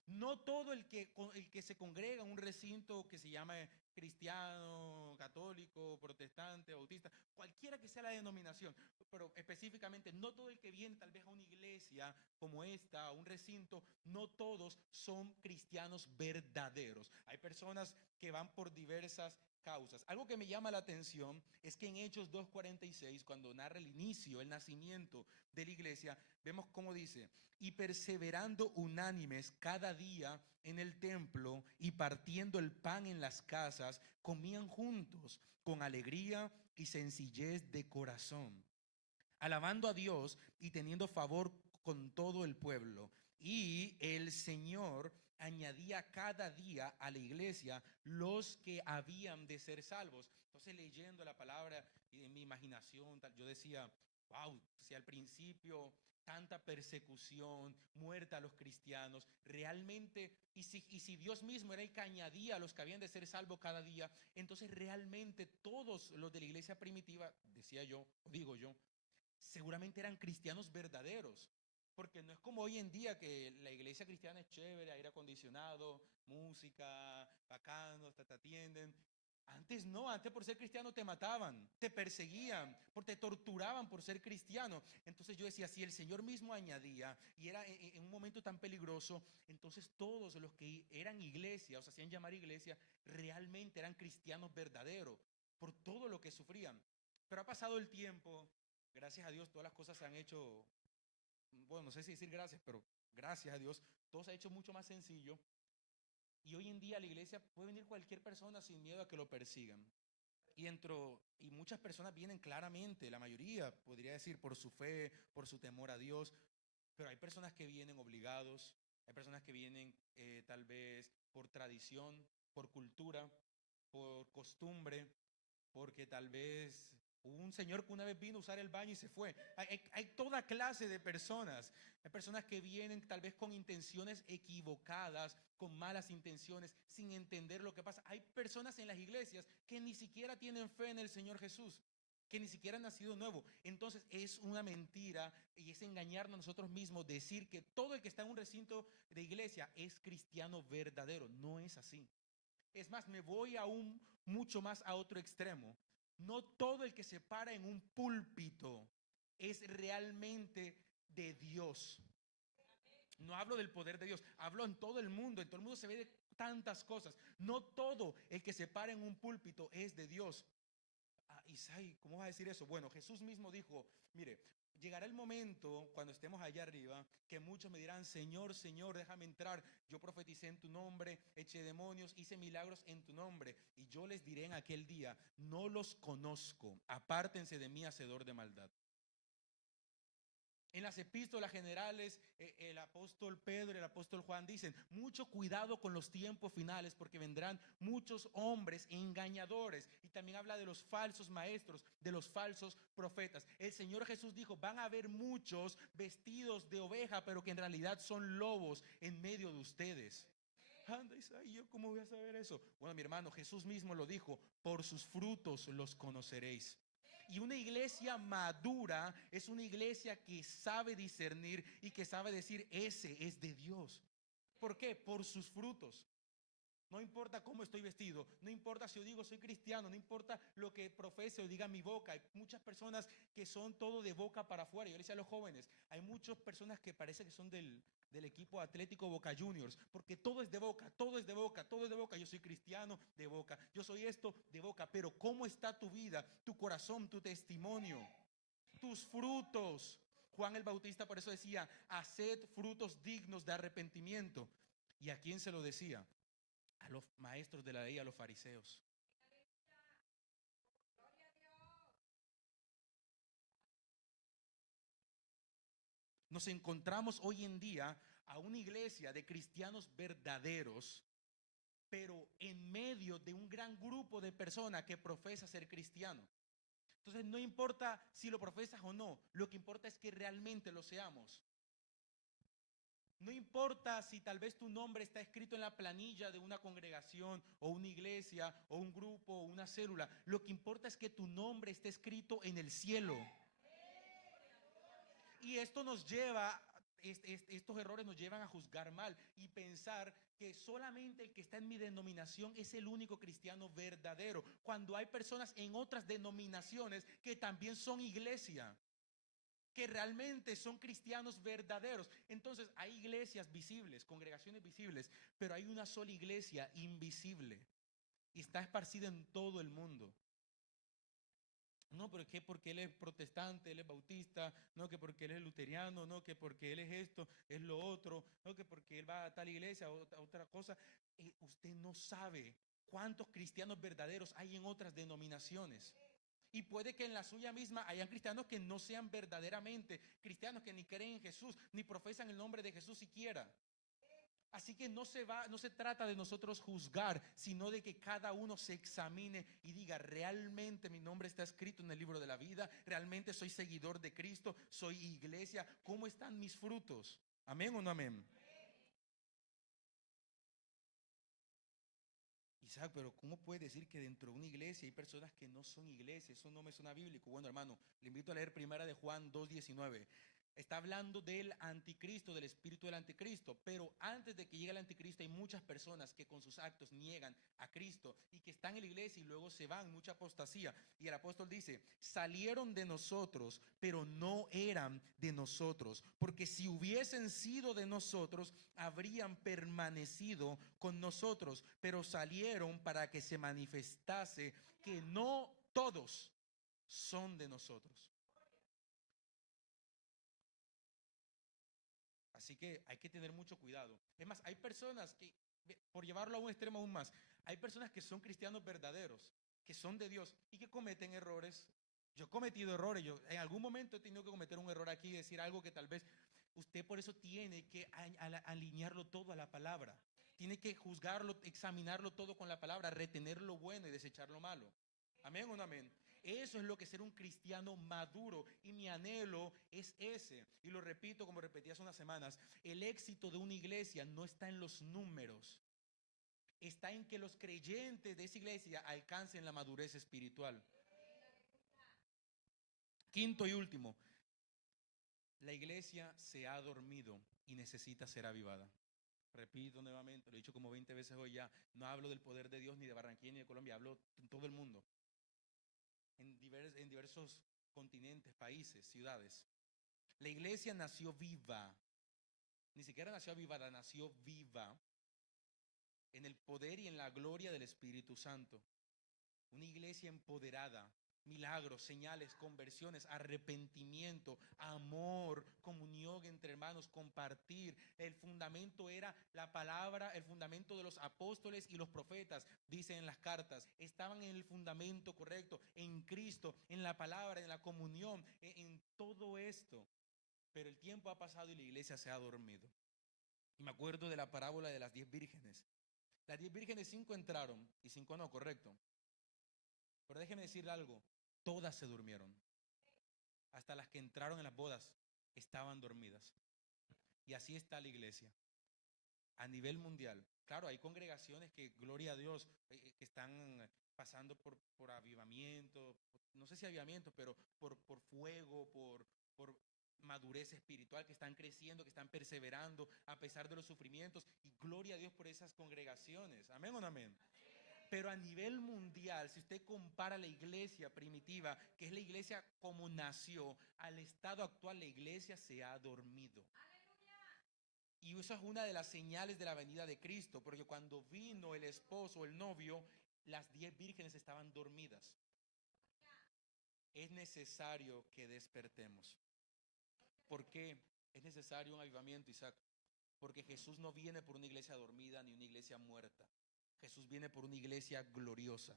No todo el que se congrega en un recinto que se llama cristiano, católico, protestante, bautista, cualquiera que sea la denominación, pero específicamente no todo el que viene tal vez a una iglesia como esta, a un recinto, no todos son cristianos verdaderos. Hay personas que van por diversas causas. Algo que me llama la atención es que en Hechos 2:46, cuando narra el inicio, el nacimiento de la iglesia, vemos cómo dice, y perseverando unánimes cada día en el templo y partiendo el pan en las casas, comían juntos con alegría y sencillez de corazón, alabando a Dios y teniendo favor con todo el pueblo. Y el Señor añadía cada día a la iglesia los que habían de ser salvos. Entonces, leyendo la palabra y en mi imaginación, yo decía, wow, si al principio tanta persecución, muerte a los cristianos, realmente, y si Dios mismo era el que añadía a los que habían de ser salvos cada día, entonces realmente todos los de la iglesia primitiva, decía yo, o digo yo, seguramente eran cristianos verdaderos. Porque no es como hoy en día que la iglesia cristiana es chévere, aire acondicionado, música, bacano, te atienden. Antes no, antes por ser cristiano te mataban, te perseguían, te torturaban por ser cristiano. Entonces yo decía, si el Señor mismo añadía, y era en un momento tan peligroso, entonces todos los que eran iglesia, o se hacían llamar iglesia, realmente eran cristianos verdaderos, por todo lo que sufrían. Pero ha pasado el tiempo, gracias a Dios todas las cosas se han hecho, bueno, no sé si decir gracias, pero gracias a Dios, todo se ha hecho mucho más sencillo. Y hoy en día a la iglesia puede venir cualquier persona sin miedo a que lo persigan. Y muchas personas vienen claramente, la mayoría podría decir por su fe, por su temor a Dios, pero hay personas que vienen obligados, hay personas que vienen tal vez por tradición, por cultura, por costumbre, porque tal vez hubo un señor que una vez vino a usar el baño y se fue. Hay toda clase de personas. Hay personas que vienen tal vez con intenciones equivocadas, con malas intenciones, sin entender lo que pasa. Hay personas en las iglesias que ni siquiera tienen fe en el Señor Jesús, que ni siquiera han nacido nuevo. Entonces es una mentira y es engañarnos a nosotros mismos decir que todo el que está en un recinto de iglesia es cristiano verdadero. No es así. Es más, me voy aún mucho más a otro extremo. No todo el que se para en un púlpito es realmente de Dios. No hablo del poder de Dios, hablo en todo el mundo. En todo el mundo se ve de tantas cosas. No todo el que se para en un púlpito es de Dios. Isaí, ¿cómo vas a decir eso? Bueno, Jesús mismo dijo, mire, llegará el momento cuando estemos allá arriba que muchos me dirán, Señor, Señor, déjame entrar. Yo profeticé en tu nombre, eché demonios, hice milagros en tu nombre. Y yo les diré en aquel día, no los conozco, apártense de mí, hacedor de maldad. En las epístolas generales, el apóstol Pedro y el apóstol Juan dicen, mucho cuidado con los tiempos finales porque vendrán muchos hombres engañadores. Y también habla de los falsos maestros, de los falsos profetas. El Señor Jesús dijo, van a haber muchos vestidos de oveja, pero que en realidad son lobos en medio de ustedes. Anda, Isaí, ¿yo cómo voy a saber eso? Bueno, mi hermano, Jesús mismo lo dijo, por sus frutos los conoceréis. Y una iglesia madura es una iglesia que sabe discernir y que sabe decir, ese es de Dios. ¿Por qué? Por sus frutos. No importa cómo estoy vestido, no importa si yo digo soy cristiano, no importa lo que profese o diga mi boca. Hay muchas personas que son todo de boca para afuera. Yo le decía a los jóvenes, hay muchas personas que parece que son del equipo atlético Boca Juniors, porque todo es de boca, todo es de boca, todo es de boca. Yo soy cristiano de boca, yo soy esto de boca, pero ¿cómo está tu vida, tu corazón, tu testimonio, tus frutos? Juan el Bautista por eso decía, haced frutos dignos de arrepentimiento. ¿Y a quién se lo decía? A los maestros de la ley, a los fariseos. Nos encontramos hoy en día a una iglesia de cristianos verdaderos, pero en medio de un gran grupo de personas que profesa ser cristiano. Entonces no importa si lo profesas o no, lo que importa es que realmente lo seamos. No importa si tal vez tu nombre está escrito en la planilla de una congregación o una iglesia o un grupo o una célula. Lo que importa es que tu nombre esté escrito en el cielo. Y esto nos lleva, estos errores nos llevan a juzgar mal y pensar que solamente el que está en mi denominación es el único cristiano verdadero, cuando hay personas en otras denominaciones que también son iglesia, que realmente son cristianos verdaderos. Entonces hay iglesias visibles, congregaciones visibles, pero hay una sola iglesia invisible y está esparcida en todo el mundo. No, pero es que porque él es protestante, él es bautista, no que porque él es luteriano, no que porque él es esto, es lo otro, no que porque él va a tal iglesia, otra cosa. Usted no sabe cuántos cristianos verdaderos hay en otras denominaciones. Y puede que en la suya misma hayan cristianos que no sean verdaderamente cristianos, que ni creen en Jesús, ni profesan el nombre de Jesús siquiera. Así que no se trata de nosotros juzgar, sino de que cada uno se examine y diga, realmente mi nombre está escrito en el libro de la vida, realmente soy seguidor de Cristo, soy iglesia, ¿cómo están mis frutos? ¿Amén o no amén? Isaac, pero ¿cómo puede decir que dentro de una iglesia hay personas que no son iglesia? Eso no me suena bíblico. Bueno, hermano, le invito a leer primera de Juan 2:19. Está hablando del anticristo, del espíritu del anticristo. Pero antes de que llegue el anticristo hay muchas personas que con sus actos niegan a Cristo y que están en la iglesia y luego se van, mucha apostasía. Y el apóstol dice, salieron de nosotros, pero no eran de nosotros. Porque si hubiesen sido de nosotros, habrían permanecido con nosotros. Pero salieron para que se manifestase que no todos son de nosotros. Así que hay que tener mucho cuidado. Es más, hay personas que, por llevarlo a un extremo aún más, hay personas que son cristianos verdaderos, que son de Dios y que cometen errores. Yo he cometido errores, yo en algún momento he tenido que cometer un error aquí y decir algo que tal vez usted por eso tiene que alinearlo todo a la palabra. Tiene que juzgarlo, examinarlo todo con la palabra, retener lo bueno y desechar lo malo. Amén o no amén. Eso es lo que es ser un cristiano maduro y mi anhelo es ese. Y lo repito como repetí hace unas semanas, el éxito de una iglesia no está en los números, está en que los creyentes de esa iglesia alcancen la madurez espiritual. Quinto y último, la iglesia se ha dormido y necesita ser avivada. Repito nuevamente, lo he dicho como 20 veces hoy ya, no hablo del poder de Dios ni de Barranquilla ni de Colombia, hablo en todo el mundo. En diversos continentes, países, ciudades. La iglesia nació viva, ni siquiera nació avivada, nació viva en el poder y en la gloria del Espíritu Santo. Una iglesia empoderada, milagros, señales, conversiones, arrepentimiento, amor, comunión entre hermanos, compartir. El fundamento era la palabra, el fundamento de los apóstoles y los profetas, dicen en las cartas. Estaban en el fundamento correcto, en Cristo, en la palabra, en la comunión, en todo esto. Pero el tiempo ha pasado y la iglesia se ha dormido. Y me acuerdo de la parábola de las 10 vírgenes. Las 10 vírgenes, 5 entraron y 5 no, correcto. Pero déjeme decirle algo, todas se durmieron. Hasta las que entraron en las bodas estaban dormidas. Y así está la iglesia a nivel mundial. Claro, hay congregaciones que, gloria a Dios, que están pasando por avivamiento, no sé si avivamiento, pero por fuego, por madurez espiritual, que están creciendo, que están perseverando a pesar de los sufrimientos. Y gloria a Dios por esas congregaciones. Amén o no amén. Pero a nivel mundial, si usted compara la iglesia primitiva, que es la iglesia como nació, al estado actual, la iglesia se ha dormido. Y eso es una de las señales de la venida de Cristo, porque cuando vino el esposo, el novio, las 10 vírgenes estaban dormidas. Es necesario que despertemos. ¿Por qué es necesario un avivamiento, Isaac? Porque Jesús no viene por una iglesia dormida ni una iglesia muerta. Jesús viene por una iglesia gloriosa.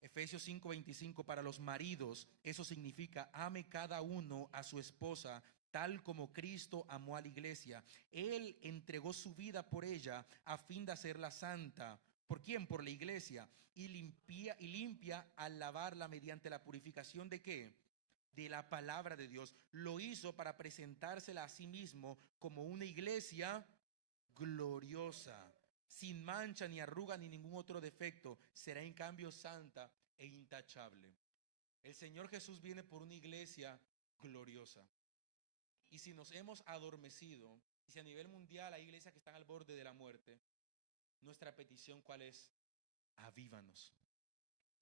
Efesios 5:25, para los maridos, eso significa, ame cada uno a su esposa, tal como Cristo amó a la iglesia. Él entregó su vida por ella a fin de hacerla santa. ¿Por quién? Por la iglesia. Y limpia al lavarla mediante la purificación ¿de qué? De la palabra de Dios. Lo hizo para presentársela a sí mismo como una iglesia gloriosa, sin mancha ni arruga ni ningún otro defecto. Será en cambio santa e intachable. El Señor Jesús viene por una iglesia gloriosa. Y si nos hemos adormecido, y si a nivel mundial hay iglesias que están al borde de la muerte, nuestra petición ¿cuál es? Avívanos.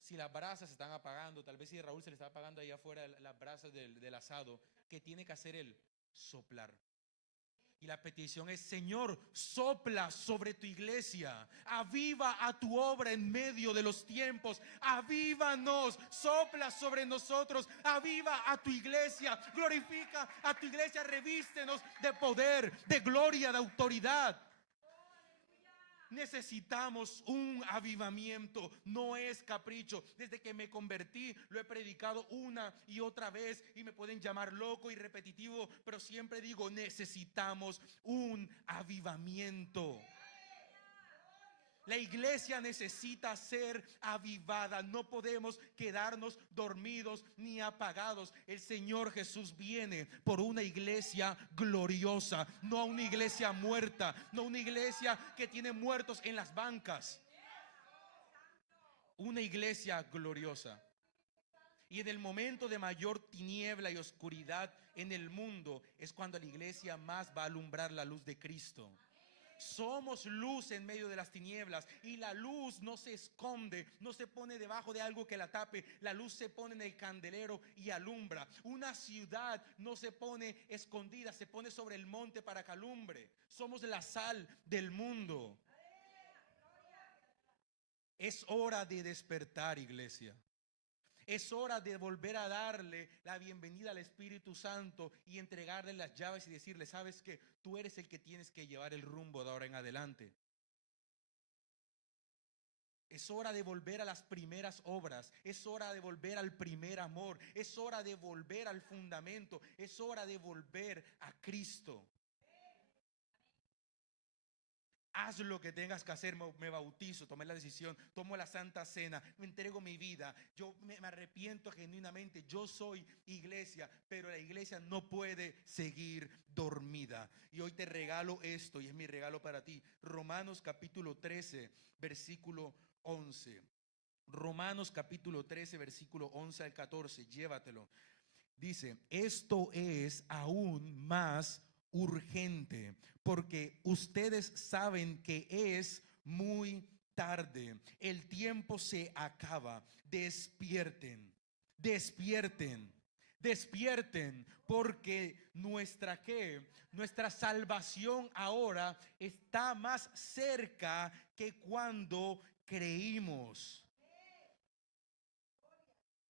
Si las brasas se están apagando, tal vez si Raúl se le está apagando ahí afuera las brasas del asado, ¿qué tiene que hacer él? Soplar. Y la petición es, Señor, sopla sobre tu iglesia, aviva a tu obra en medio de los tiempos, avívanos, sopla sobre nosotros, aviva a tu iglesia, glorifica a tu iglesia, revístenos de poder, de gloria, de autoridad. Necesitamos un avivamiento, no es capricho. Desde que me convertí lo he predicado una y otra vez y me pueden llamar loco y repetitivo, pero siempre digo, necesitamos un avivamiento. La iglesia necesita ser avivada. No podemos quedarnos dormidos ni apagados. El Señor Jesús viene por una iglesia gloriosa, no una iglesia muerta, no una iglesia que tiene muertos en las bancas. Una iglesia gloriosa. Y en el momento de mayor tiniebla y oscuridad, en el mundo, es cuando la iglesia más va a alumbrar la luz de Cristo. Somos luz en medio de las tinieblas, y la luz no se esconde, no se pone debajo de algo que la tape. La luz se pone en el candelero y alumbra. Una ciudad no se pone escondida, se pone sobre el monte para que alumbre. Somos la sal del mundo. Es hora de despertar, iglesia. Es hora de volver a darle la bienvenida al Espíritu Santo y entregarle las llaves y decirle: sabes que tú eres el que tienes que llevar el rumbo de ahora en adelante. Es hora de volver a las primeras obras. Es hora de volver al primer amor. Es hora de volver al fundamento. Es hora de volver a Cristo. Haz lo que tengas que hacer. Me bautizo, tomé la decisión, tomo la Santa Cena, me entrego mi vida. Yo me arrepiento genuinamente. Yo soy iglesia, pero la iglesia no puede seguir dormida. Y hoy te regalo esto, y es mi regalo para ti. Romanos capítulo 13, versículo 11. Romanos capítulo 13, versículo 11 al 14. Llévatelo. Dice: esto es aún más urgente, porque ustedes saben que es muy tarde. El tiempo se acaba. Despierten, despierten, despierten, porque nuestra salvación ahora está más cerca que cuando creímos.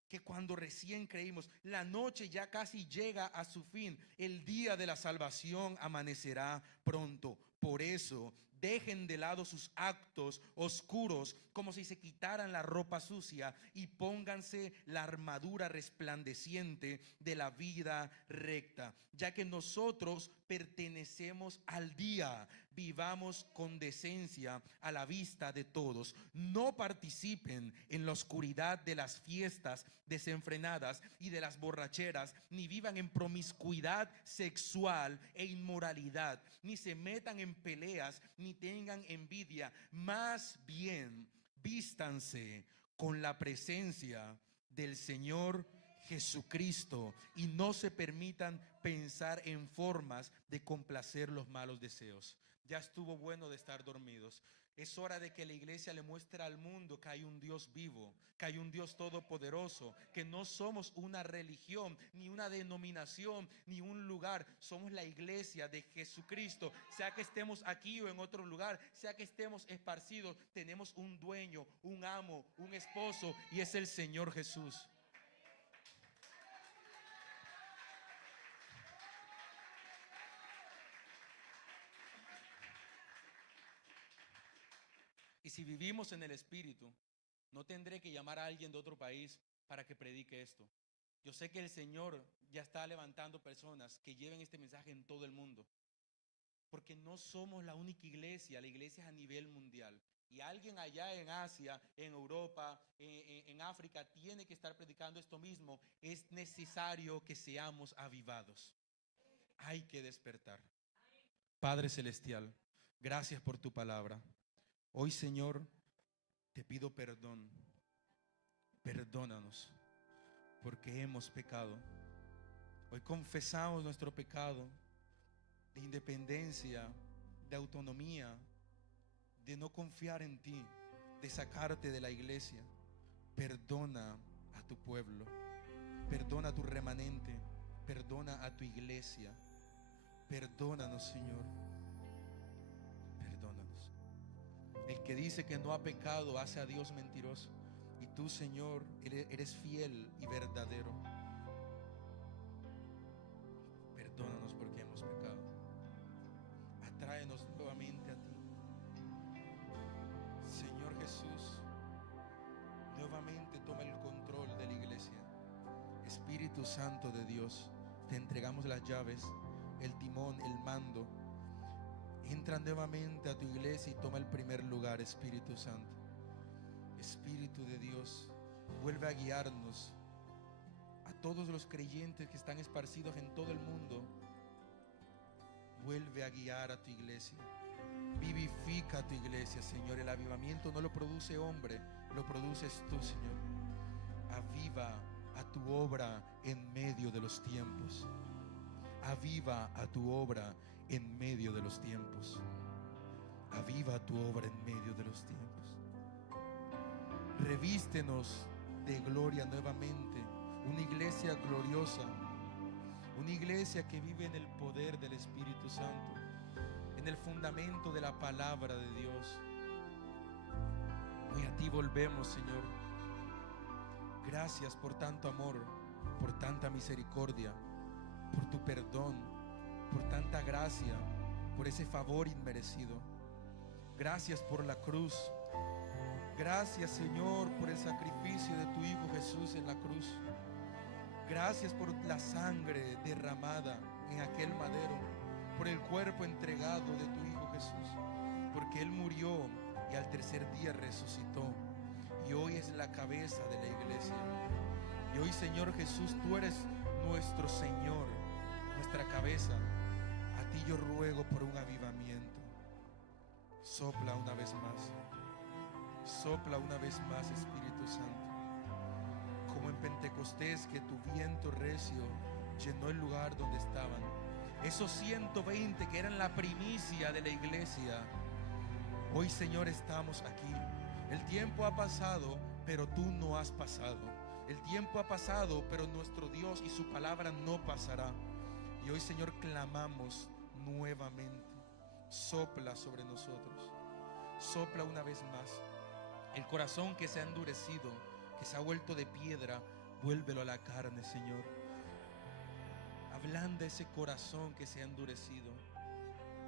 Que cuando recién creímos. La noche ya casi llega a su fin. El día de la salvación amanecerá pronto. Por eso, dejen de lado sus actos oscuros, como si se quitaran la ropa sucia, y pónganse la armadura resplandeciente de la vida recta, ya que nosotros pertenecemos al día. Vivamos con decencia a la vista de todos. No participen en la oscuridad de las fiestas desenfrenadas y de las borracheras, ni vivan en promiscuidad sexual e inmoralidad, ni se metan en peleas, ni tengan envidia. Más bien, vístanse con la presencia del Señor Jesucristo, y no se permitan pensar en formas de complacer los malos deseos. Ya estuvo bueno de estar dormidos. Es hora de que la iglesia le muestre al mundo que hay un Dios vivo, que hay un Dios todopoderoso, que no somos una religión, ni una denominación, ni un lugar. Somos la iglesia de Jesucristo. Sea que estemos aquí o en otro lugar, sea que estemos esparcidos, tenemos un dueño, un amo, un esposo, y es el Señor Jesús. Y si vivimos en el Espíritu, no tendré que llamar a alguien de otro país para que predique esto. Yo sé que el Señor ya está levantando personas que lleven este mensaje en todo el mundo, porque no somos la única iglesia. La iglesia es a nivel mundial. Y alguien allá en Asia, en Europa, en África, tiene que estar predicando esto mismo. Es necesario que seamos avivados. Hay que despertar. Padre Celestial, gracias por tu palabra. Hoy, Señor, te pido perdón. Perdónanos porque hemos pecado. Hoy confesamos nuestro pecado de independencia, de autonomía, de no confiar en ti, de sacarte de la iglesia. Perdona a tu pueblo, perdona a tu remanente, perdona a tu iglesia. Perdónanos, Señor, perdónanos. El que dice que no ha pecado hace a Dios mentiroso, y tú, Señor, eres fiel y verdadero. Perdónanos porque hemos pecado. Atráenos nuevamente a ti, Señor Jesús. Nuevamente toma el control de la iglesia. Espíritu Santo de Dios, te entregamos las llaves, el timón, el mando. Entra nuevamente a tu iglesia y toma el primer lugar, Espíritu Santo. Espíritu de Dios, vuelve a guiarnos a todos los creyentes que están esparcidos en todo el mundo. Vuelve a guiar a tu iglesia. Vivifica a tu iglesia, Señor. El avivamiento no lo produce hombre, lo produces tú, Señor. Aviva a tu obra en medio de los tiempos. Aviva a tu obra en medio de los tiempos. Aviva tu obra en medio de los tiempos. Revístenos de gloria nuevamente. Una iglesia gloriosa. Una iglesia que vive en el poder del Espíritu Santo, en el fundamento de la palabra de Dios. Hoy a ti volvemos, Señor. Gracias por tanto amor, por tanta misericordia, por tu perdón, por tanta gracia, por ese favor inmerecido. Gracias por la cruz. Gracias, Señor, por el sacrificio de tu Hijo Jesús en la cruz. Gracias por la sangre derramada en aquel madero, por el cuerpo entregado de tu Hijo Jesús, porque Él murió y al tercer día resucitó, y hoy es la cabeza de la iglesia. Y hoy, Señor Jesús, tú eres nuestro Señor, nuestra cabeza. A ti yo ruego por un avivamiento. Sopla una vez más. Sopla una vez más, Espíritu Santo. Como en Pentecostés, que tu viento recio llenó el lugar donde estaban. Esos 120 que eran la primicia de la iglesia. Hoy, Señor, estamos aquí. El tiempo ha pasado, pero tú no has pasado. El tiempo ha pasado, pero nuestro Dios y su palabra no pasará. Y hoy, Señor, clamamos nuevamente. Sopla sobre nosotros. Sopla una vez más. El corazón que se ha endurecido, que se ha vuelto de piedra, vuélvelo a la carne, Señor. Ablanda ese corazón que se ha endurecido.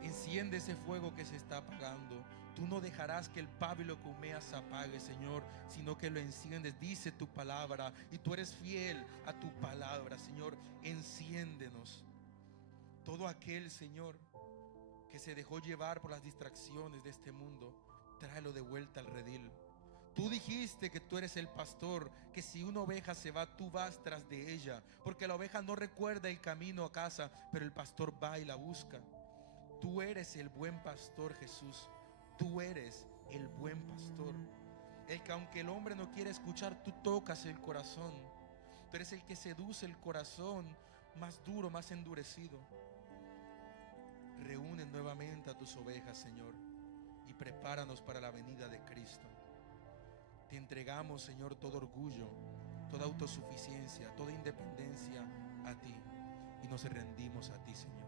Enciende ese fuego que se está apagando. Tú no dejarás que el pábilo que humea se apague, Señor, sino que lo enciendes. Dice tu palabra, y tú eres fiel a tu palabra, Señor. Enciéndenos. Todo aquel, Señor, que se dejó llevar por las distracciones de este mundo, tráelo de vuelta al redil. Tú dijiste que tú eres el pastor, que si una oveja se va, tú vas tras de ella, porque la oveja no recuerda el camino a casa, pero el pastor va y la busca. Tú eres el buen pastor, Jesús. Tú eres el buen pastor, el que aunque el hombre no quiere escuchar, tú tocas el corazón. Tú eres el que seduce el corazón más duro, más endurecido. Reúne nuevamente a tus ovejas, Señor, y prepáranos para la venida de Cristo. Te entregamos, Señor, todo orgullo, toda autosuficiencia, toda independencia a ti, y nos rendimos a ti, Señor.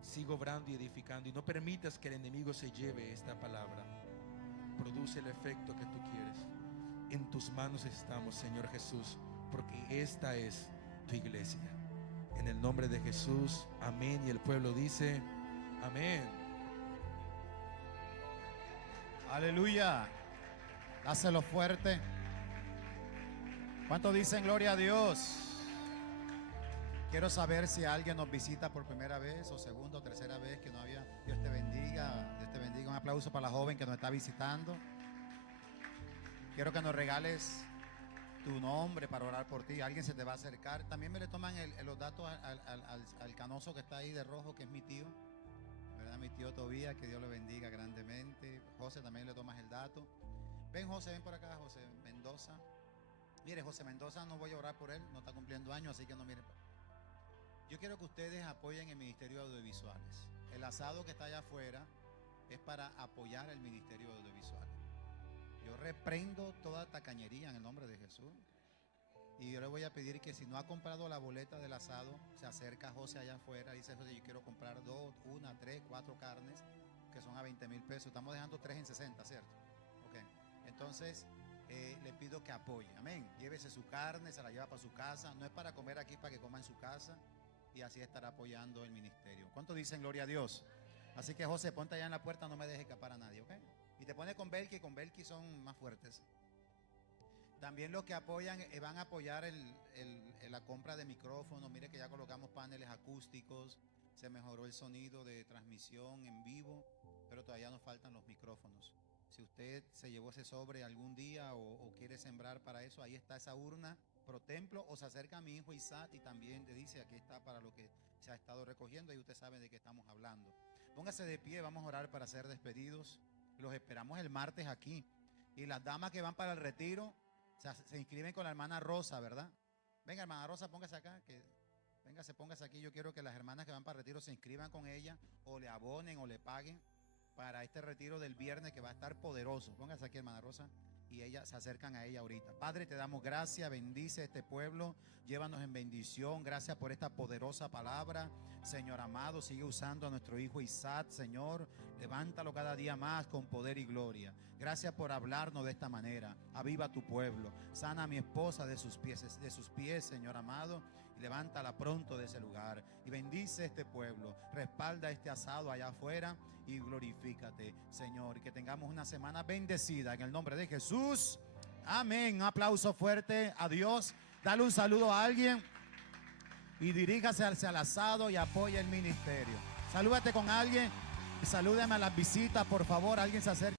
Sigue obrando y edificando, y no permitas que el enemigo se lleve esta palabra. Produce el efecto que tú quieres. En tus manos estamos, Señor Jesús, porque esta es tu iglesia. En el nombre de Jesús, amén. Y el pueblo dice amén. Aleluya. Dáselo fuerte. ¿Cuántos dicen gloria a Dios? Quiero saber si alguien nos visita por primera vez o segunda o tercera vez que no había. Dios te bendiga. Dios te bendiga. Un aplauso para la joven que nos está visitando. Quiero que nos regales tu nombre para orar por ti. Alguien se te va a acercar. También me le toman los datos al canoso que está ahí de rojo, que es mi tío, ¿verdad? Mi tío Tobías, que Dios le bendiga grandemente. José, también le tomas el dato. Ven, José, ven por acá, José Mendoza. Mire, José Mendoza, no voy a orar por él, no está cumpliendo años, así que no mire. Yo quiero que ustedes apoyen el Ministerio de Audiovisuales. El asado que está allá afuera es para apoyar el Ministerio de Audiovisuales. Yo reprendo toda tacañería en el nombre de Jesús. Y yo le voy a pedir que si no ha comprado la boleta del asado, se acerca a José allá afuera y dice: José, yo quiero comprar 2, 1, 3, 4 carnes que son a 20,000 pesos. Estamos dejando 3 en 60, ¿cierto? Ok. Entonces, le pido que apoye. Amén. Llévese su carne, se la lleva para su casa. No es para comer aquí, para que coma en su casa. Y así estará apoyando el ministerio. ¿Cuántos dicen gloria a Dios? Así que, José, ponte allá en la puerta, no me deje escapar a nadie, ¿ok? Y te pone con Belki son más fuertes. También los que apoyan van a apoyar la compra de micrófonos. Mire que ya colocamos paneles acústicos, se mejoró el sonido de transmisión en vivo, pero todavía nos faltan los micrófonos. Si usted se llevó ese sobre algún día o quiere sembrar para eso, ahí está esa urna pro templo, o se acerca a mi hijo Isaac y también le dice: aquí está para lo que se ha estado recogiendo, y usted sabe de qué estamos hablando. Póngase de pie, vamos a orar para ser despedidos. Los esperamos el martes aquí. Y las damas que van para el retiro se inscriben con la hermana Rosa, ¿verdad? Venga, hermana Rosa, póngase acá. Véngase, póngase aquí. Yo quiero que las hermanas que van para retiro se inscriban con ella o le abonen o le paguen para este retiro del viernes que va a estar poderoso. Póngase aquí, hermana Rosa, y ellas se acercan a ella ahorita. Padre, te damos gracias, bendice este pueblo, llévanos en bendición. Gracias por esta poderosa palabra. Señor amado, sigue usando a nuestro hijo Isaac, Señor. Levántalo cada día más con poder y gloria. Gracias por hablarnos de esta manera. Aviva tu pueblo. Sana a mi esposa de sus pies, Señor amado. Y levántala pronto de ese lugar. Y bendice este pueblo. Respalda este asado allá afuera. Y glorifícate, Señor. Y que tengamos una semana bendecida en el nombre de Jesús. Amén. Un aplauso fuerte a Dios. Dale un saludo a alguien. Y diríjase hacia el asado y apoya el ministerio. Salúdate con alguien. Y salúdame a las visitas, por favor. Alguien se acerca.